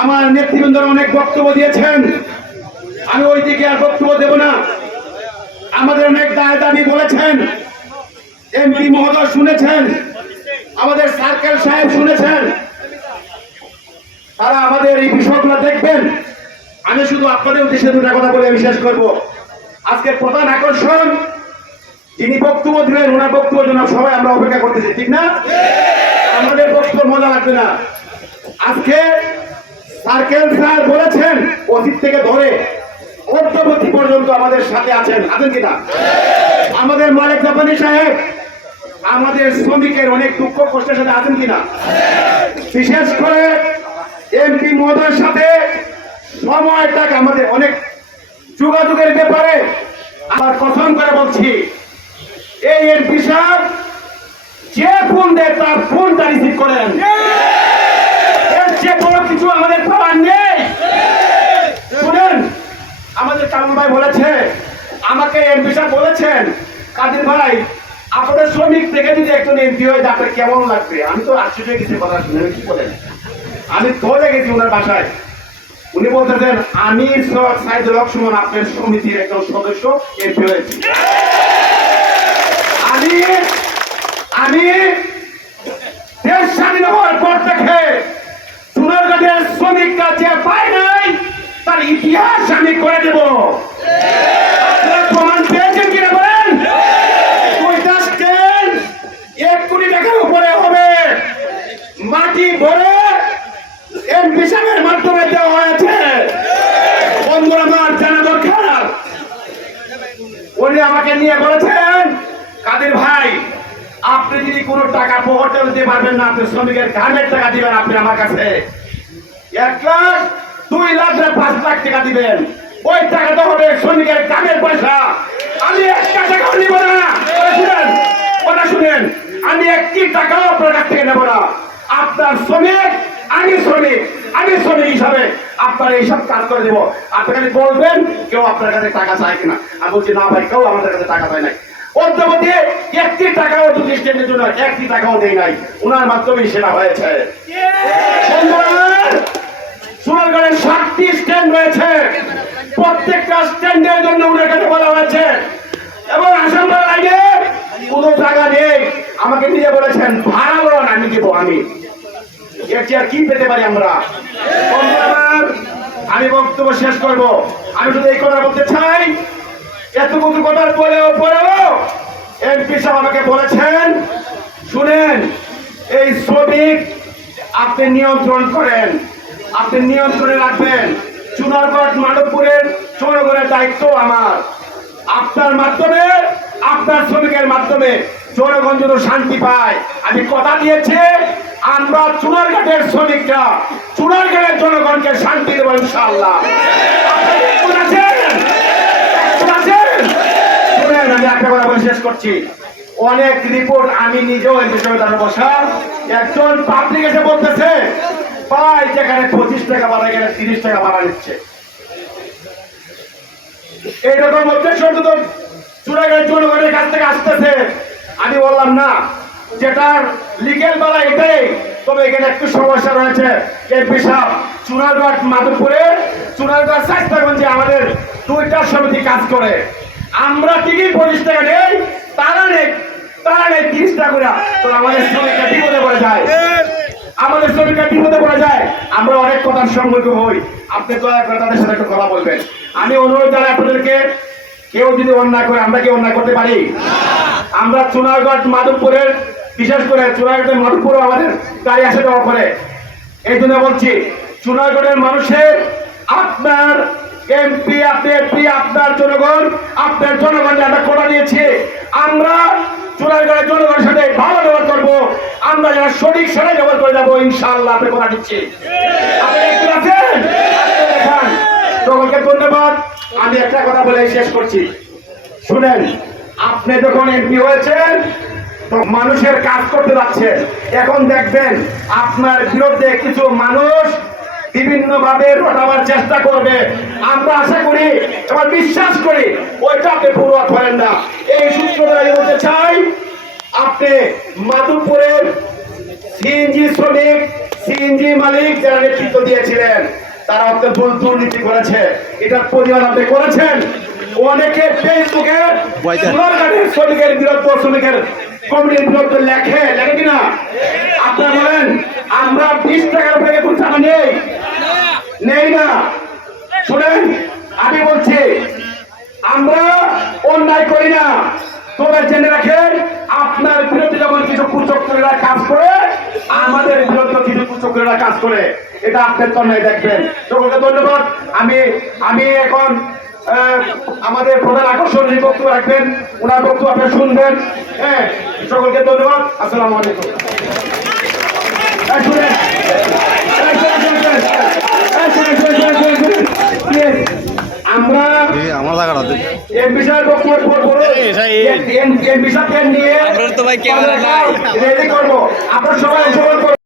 আমার নেতৃবৃন্দরা অনেক বক্তব্য দিয়েছেন, আমি ওই দিকে আর বক্তব্য দেব না। আমাদের অনেক দায় দাবি বলেছেন, এমপি মহোদয় শুনেছেন, আমাদের সার্কেল সাহেব শুনেছেন, তারা আমাদের এই বিষয়গুলো দেখবেন। আমি শুধু আপনাদের উদ্দেশ্যে দুটা কথা বলে শেষ করব। আজকের প্রধান আকর্ষণ যিনি বক্তব্য দিলেন, ওনার বক্তব্যের জন্য সবাই আমরা অপেক্ষা করতেছি, ঠিক না? আমাদের বক্তব্য মজা লাগবে না। আজকে সার্কেল স্যার বলেছেন অতীত থেকে ধরে অদ্যাবধি পর্যন্ত আমাদের সাথে আছেন কিনা? আমাদের মালিক জাপানি সাহেব আমাদের শ্রমিকের অনেক দুঃখ কষ্টের সাথে আছেন কিনা? বিশেষ করে এমপি মহোদয়ের সাথে সময়টাকে আমাদের অনেক যোগাযোগের ব্যাপারে আমার কসম করে বলছি, এই এমপি সাহেব যে ফোন দেয় তার ফোনটা রিসিভ করেন। এর চেয়ে বড় কিছু আমাদের পাওয়ার নেই। শুনেন, আমাদের কামরুল ভাই বলেছে, আমাকে এমপি সাহেব বলেছেন, কাদের ভাই আপনাদের শ্রমিক থেকে যদি একজন এমপি হয়ে যায় আপনার কেমন লাগবে? আমি তো আশ্চর্য হয়ে গেছি কথা শুনে। কি বলেন? আমি ধরে গেছি ওনার বাসায়। উনি বলতেছেন আমি সাইদুল হক সুমন আপনার সমিতির একজন সদস্য এমপি হয়েছি। আমি দেশ স্বাধীন হওয়ার পর থেকে সোনারগাঁয়ের শ্রমিকরা যে পায় নাই তার ইতিহাস আমি করে দেব। প্রমাণ পেয়েছেন কিনা বলেন? 1 কোটি টাকার উপরে হবে মাটি ভরে এমপি সাহেবের মাধ্যমে দেওয়া হয়েছে। বন্ধুরা আমার জানা দরকার। উনি আমাকে নিয়ে বলেছেন, কাদের ভাই আপনি যদি কোনো টাকা পকেটে দিতে পারবেন না, আপনি শ্রমিকের ঘামের টাকা দিবেন, আপনি আমার কাছে 1 লাখ 2 লাখ 5 লাখ টাকা দিবেন। ওই টাকাটা হবে শ্রমিকের ঘামের পয়সা। আমি 1 টাকাও নিব না। শুনেন, আমি 1 টাকাও আপনার কাছ থেকে নেব না। আপনার শ্রমিক, আমি শ্রমিক হিসাবে আপনার এইসব কাজ করে দেবো। আপনি খালি বলবেন কেউ আপনার কাছে টাকা চায় কিনা। আমি বলছি না ভাই, কেউ আমাদের কাছে টাকা চায় নাই। অদ্যাবধি 1 টাকাও দুটি স্ট্যান্ডের জন্য 1 টাকাও দেয় নাই। ওনার মাধ্যমেই সেটা হয়েছে। সোনারগাঁয়ের 7টি স্ট্যান্ড রয়েছে, প্রত্যেকটা স্ট্যান্ডের জন্য ওনার কাছে বলা হয়েছে এবং আসামের আগে কোনো জায়গা নেই। আমাকে নিয়ে বলেছেন ভাড়া লোন আমি দেবো। আমি এর চেয়ে আর কি পেতে পারি আমরা? আমি বক্তব্য শেষ করব। আমি শুধু এই কথা বলতে চাই, এতটুকু কথার পরেও এমপি সাহেব আমাকে বলেছেন, শুনেন এই শ্রমিক আপনি নিয়ন্ত্রণ করেন, আপনি নিয়ন্ত্রণে রাখবেন। চুনারগড় মাধবপুরের জনগণের দায়িত্ব আমার। আপনার মাধ্যমে, আপনার শ্রমিকের মাধ্যমে জনগণ যেন শান্তি পায়। আমি কথা দিয়েছি আমরা চুনারঘাটের শ্রমিকরা চুনারঘাটের জনগণকে শান্তি দেবো ইনশাআল্লাহ। আমি একটা কথা বলে শেষ করছি। অনেক রিপোর্ট আমি নিজেও এই বিষয়ে তারা বসা একজন পাবলিক এসে বলতেছে ভাই যেখানে 25 টাকা বাড়া গেলে 30 টাকা বাড়া নিচ্ছে। এইরকম উদ্দেশ্য তো চুনারঘাটের জনগণের কাছ থেকে আসতেছে। আমি বললাম না, যেটার লিগেল বেলা এটাই, তবে এখানে একটু সমস্যা রয়েছে। এমপি সাহেব চুনারগড় মাধবপুরে চুনারগড় শাস্তাগঞ্জে আমাদের 2টা সমিতি কাজ করে। আমরা ঠিকই 25 টাকা নেই, তারা নেই 30 টাকা করে। তো আমাদের শ্রমিকরা বিপদে পড়ে যায়, আমরা অনেক কথার সম্মুখীন হই। আপনি দয়া করে তাদের সাথে একটু কথা বলবেন। আমি অনুরোধ জানাই আপনাদেরকে, কেউ যদি অন্যায় করে আমরা কি অন্যায় করতে পারি? আমরা চুনারগড় মাধবপুরের, বিশেষ করে চুনারগড়ের মাধবপুরও আমাদের গাড়ি আসা যাওয়া করে। এই জন্য বলছি চুনারগড়ের মানুষের, আপনার এমপি, আপনার জনগণ আমরা কথা দিয়েছি। আমরা চুনারগড়ের জনগণের সাথে ভালো ব্যবহার করবো। আমরা যারা সঠিক সেটা ব্যবহার করে যাবো ইনশাআল্লাহ। আপনি কথা দিচ্ছি। সকলকে ধন্যবাদ। আমি একটা কথা বলে শেষ করছি। শুনেন, আপনি যখন এমপি হয়েছেন তো মানুষের কাজ করতে যাচ্ছেন। এখন দেখবেন আপনার বিরুদ্ধে কিছু মানুষ বিভিন্ন ভাবে রটাবার চেষ্টা করবে। আমরা আশা করি এবং বিশ্বাস করি ওইটা আপনি পূরণ করেন না। এই সূত্র ধরে বলতে চাই, আপনি মাধবপুরের সিএনজি শ্রমিক, সিএনজি মালিক যারা নেতৃত্ব দিয়েছিলেন তারা অত্যন্ত দুর্নীতি করেছে, এটার প্রতিবাদ আপনি করেছেন। অনেকে ফেসবুকে সোনারঘাটের শ্রমিকের বিরুদ্ধে, শ্রমিকের কমিটির বিরুদ্ধে লেখে কিনা? আপনারা বলেন আমরা 20 টাকার উপরে কোন টাকা নেই না। শুনেন, আমি বলছি আমরা অন্যায় করি না, তবে জেনে রাখেন আপনার বিরুদ্ধে যখন কিছু কুচক্রীরা কাজ করে, আমাদের বিরুদ্ধে কিছু কুচক্রীরা কাজ করে, এটা আপনার তন্যায় দেখবেন। সকলকে ধন্যবাদ। আমি এখন আমাদের প্রধান আকর্ষণ বক্তব্য রাখবেন, ওনার বক্তব্য আপনারা শুনবেন। হ্যাঁ, সকলকে ধন্যবাদ। আসসালামু আলাইকুম। আমরা এমপি সাহেব বক্তব্য নিয়ে রেডি করবো, আপনারা সবাই অংশগ্রহণ করবো।